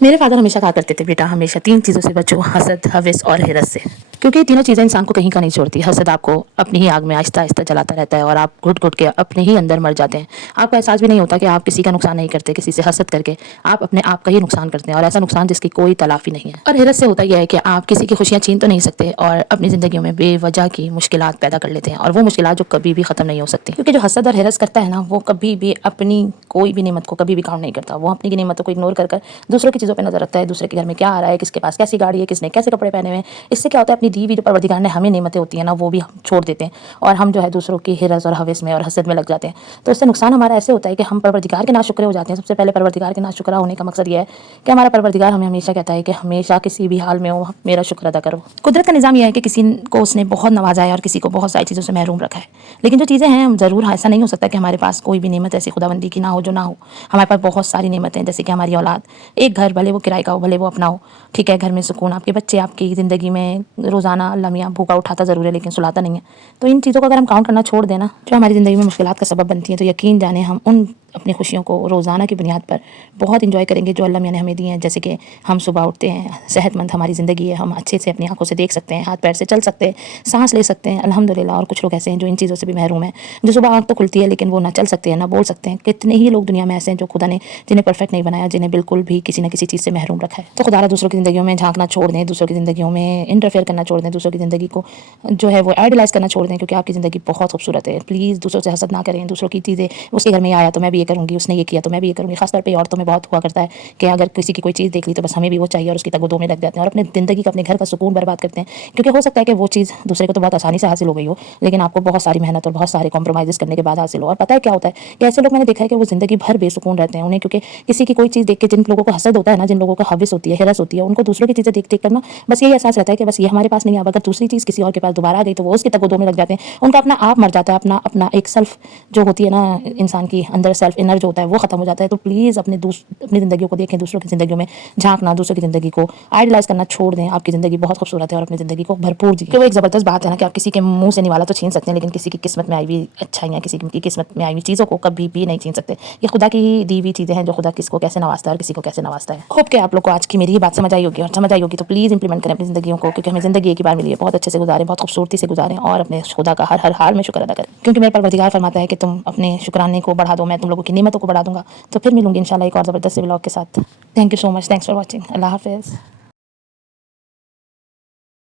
میرے فادر ہمیشہ کہا کرتے تھے بیٹا ہمیشہ 3 چیزوں سے بچو، حسد، ہوس اور حرص سے، کیونکہ یہ تینوں چیزیں انسان کو کہیں کا نہیں چھوڑتی۔ حسد آپ کو اپنی ہی آگ میں آہستہ آہستہ جلاتا رہتا ہے اور آپ گھٹ گھٹ کے اپنے ہی اندر مر جاتے ہیں۔ آپ کو احساس بھی نہیں ہوتا کہ آپ کسی کا نقصان نہیں کرتے، کسی سے حسد کر کے آپ اپنے آپ کا ہی نقصان کرتے ہیں، اور ایسا نقصان جس کی کوئی تلافی نہیں ہے۔ اور حرص سے ہوتا یہ ہے کہ آپ کسی کی خوشیاں چھین تو نہیں سکتے اور اپنی زندگیوں میں بے وجہ کی مشکلات پیدا کر لیتے ہیں، اور وہ مشکلات جو کبھی بھی ختم نہیں ہو سکتی، کیونکہ جو حسد اور حرص کرتا ہے نا، وہ کبھی بھی اپنی کوئی بھی نعمت کو کبھی بھی کاؤنٹ نہیں کرتا۔ وہ اپنی نعمتوں کو اگنور کر کر دوسروں کی چیزوں پہ نظر رکھتا ہے، دوسرے کے گھر میں کیا آ رہا ہے، کس کے پاس کیسی گاڑی ہے، کس نے کیسے کپڑے پہنے ہوئے ہیں۔ اس سے کیا ہوتا ہے، اپنی دی ہوئی جو پروردگار نے ہمیں نعمتیں ہوتی ہیں نا، وہ بھی ہم چھوڑ دیتے ہیں اور ہم جو ہے دوسروں کی حرص اور ہوس میں اور حسد میں لگ جاتے ہیں۔ تو اس سے نقصان ہمارا ایسے ہوتا ہے کہ ہم پروردگار کے ناشکرے ہو جاتے ہیں۔ سب سے پہلے پروردگار کے ناشکرہ ہونے کا مقصد یہ ہے کہ ہمارا پروردگار ہمیں ہمیشہ کہتا ہے کہ ہمیشہ کسی بھی حال میں ہو میرا شکر ادا کرو۔ قدرت کا نظام یہ ہے کہ کسی کو اس نے بہت نوازا ہے اور کسی کو بہت ساری چیزوں سے محروم رکھا ہے، لیکن جو چیزیں ہیں ضرور ایسا نہیں ہو سکتا کہ ہمارے پاس کوئی بھی نعمت ایسی خداوندی کی نہ ہو جو نہ ہو۔ ہمارے پاس بہت ساری نعمتیں، جیسے کہ ہماری اولاد، ایک گھر، بھلے وہ کرائے کا ہو بھلے وہ اپنا ہو، ٹھیک ہے، گھر میں سکون، آپ کے بچے آپ کی زندگی میں روزانہ اللہ میاں بھوکا اٹھاتا ضرور ہے لیکن سلاتا نہیں ہے۔ تو ان چیزوں کو اگر ہم کاؤنٹ کرنا چھوڑ دیں نا، جو ہماری زندگی میں مشکلات کا سبب بنتی ہیں، تو یقین جانیں ہم ان اپنی خوشیوں کو روزانہ کی بنیاد پر بہت انجوائے کریں گے جو اللہ میاں نے ہمیں دی ہیں۔ جیسے کہ ہم صبح اٹھتے ہیں، صحت مند ہماری زندگی ہے، ہم اچھے سے اپنی آنکھوں سے دیکھ سکتے ہیں، ہاتھ پیر سے چل سکتے ہیں، سانس لے سکتے ہیں الحمدللہ۔ اور کچھ لوگ ایسے ہیں جو ان چیزوں سے بھی محروم ہیں، جو صبح آنکھ تو کھلتی ہے لیکن وہ نہ چل سکتے ہیں، نہ بول سکتے ہیں۔ کتنے ہی لوگ دنیا میں ایسے ہیں جو خدا نے جنہیں پرفیکٹ نہیں بنایا، جنہیں بالکل بھی کسی نہ کسی چیز سے محروم رکھا ہے۔ تو خدا را دوسروں کی زندگیوں میں جھانکنا چھوڑ دیں، دوسروں کی زندگیوں میں انٹرفیئر کرنا چھوڑ دیں، دوسروں کی زندگی کو جو ہے وہ آئیڈلائز کرنا چھوڑ دیں، کیونکہ آپ کی زندگی بہت خوبصورت ہے۔ پلیز دوسروں سے حسد نہ کریں، دوسروں کی چیزیں، اس کے گھر میں یہ آیا تو میں بھی یہ کروں گی، اس نے یہ کیا تو میں بھی یہ کروں گی۔ خاص طور پہ عورتوں میں بہت ہوا کرتا ہے کہ اگر کسی کی کوئی چیز دیکھ لی تو بس ہمیں بھی وہ چاہیے، اور اس کی تگ و دو میں لگ جاتے ہیں اور اپنے زندگی کا، اپنے گھر کا سکون برباد کرتے ہیں، کیونکہ ہو سکتا ہے کہ وہ چیز دوسرے کو تو بہت آسانی سے حاصل ہو گئی ہو لیکن آپ کو بہت ساری محنت اور بہت سارے کمپرومائز کرنے کے بعد حاصل ہو۔ اور پتہ ہے کیا ہوتا ہے کہ ایسے لوگ میں نے دیکھا ہے کہ وہ زندگی بھر بے سکون رہتے ہیں، انہیں کیونکہ کسی کی کوئی چیز دیکھ کے، جن لوگوں کو حسد ہوتا ہے نا، جن لوگوں کو ہوس ہوتی ہے، حرص ہوتی ہے، ان کو دوسروں کی چیزیں دیکھ دیکھ کر نا بس یہی احساس رہتا ہے کہ بس یہ ہمارے پاس نہیں ہے، اگر دوسری چیز کسی اور کے پاس دوبارہ آ گئی تو وہ اس کے تگ و دو میں لگ جاتے ہیں، ان کا اپنا آپ مر جاتا ہے، اپنا ایک سیلف جو ہوتی ہے نا انسان کی اندر، سیلف انر جو ہوتا ہے وہ ختم ہو جاتا ہے۔ تو پلیز اپنی زندگیوں کو دیکھیں، دوسروں کی زندگیوں میں جھانکنا، دوسروں کی زندگی کو آئیڈلائز کرنا چھوڑ دیں۔ آپ کی زندگی بہت خوبصورت ہے اور اپنی زندگی کو بھرپور جیئیں۔ وہ ایک زبردست بات ہے نا کہ آپ کسی کے منہ سے نوالا تو چھین سکتے ہیں لیکن کسی کی قسمت میں آئی ہوئی اچھائیاں، کسی کی قسمت میں آئی ہوئی چیزوں کو کبھی بھی نہیں چھین سکتے۔ یہ خدا کی ہی دی ہوئی چیزیں ہیں جو خدا کس کو کیسے نوازتا ہے اور کسی کو کیسے نوازتا ہے۔ ہوپ کہ آپ لوگ کو آج کی میری یہ بات سمجھ آئی ہوگی، اور سمجھ آئی ہوگی تو پلیز امپلیمنٹ کریں اپنی زندگیوں کو، کیونکہ ہمیں زندگی ایک ہی بار ملی ہے، بہت اچھے سے گزاریں، بہت خوبصورتی سے گزاریں اور اپنے خدا کا ہر حال میں شکر ادا کریں، کیونکہ میرا پروردگار فرماتا ہے کہ تم اپنے شکرانے کو بڑھا دو، میں تم لوگوں کی نعمتوں کو بڑھا دوں گا۔ تو پھر ملوں گی انشاءاللہ ایک اور زبردست ولاگ کے ساتھ۔ Thank you so much, thanks for watching, اللہ حافظ۔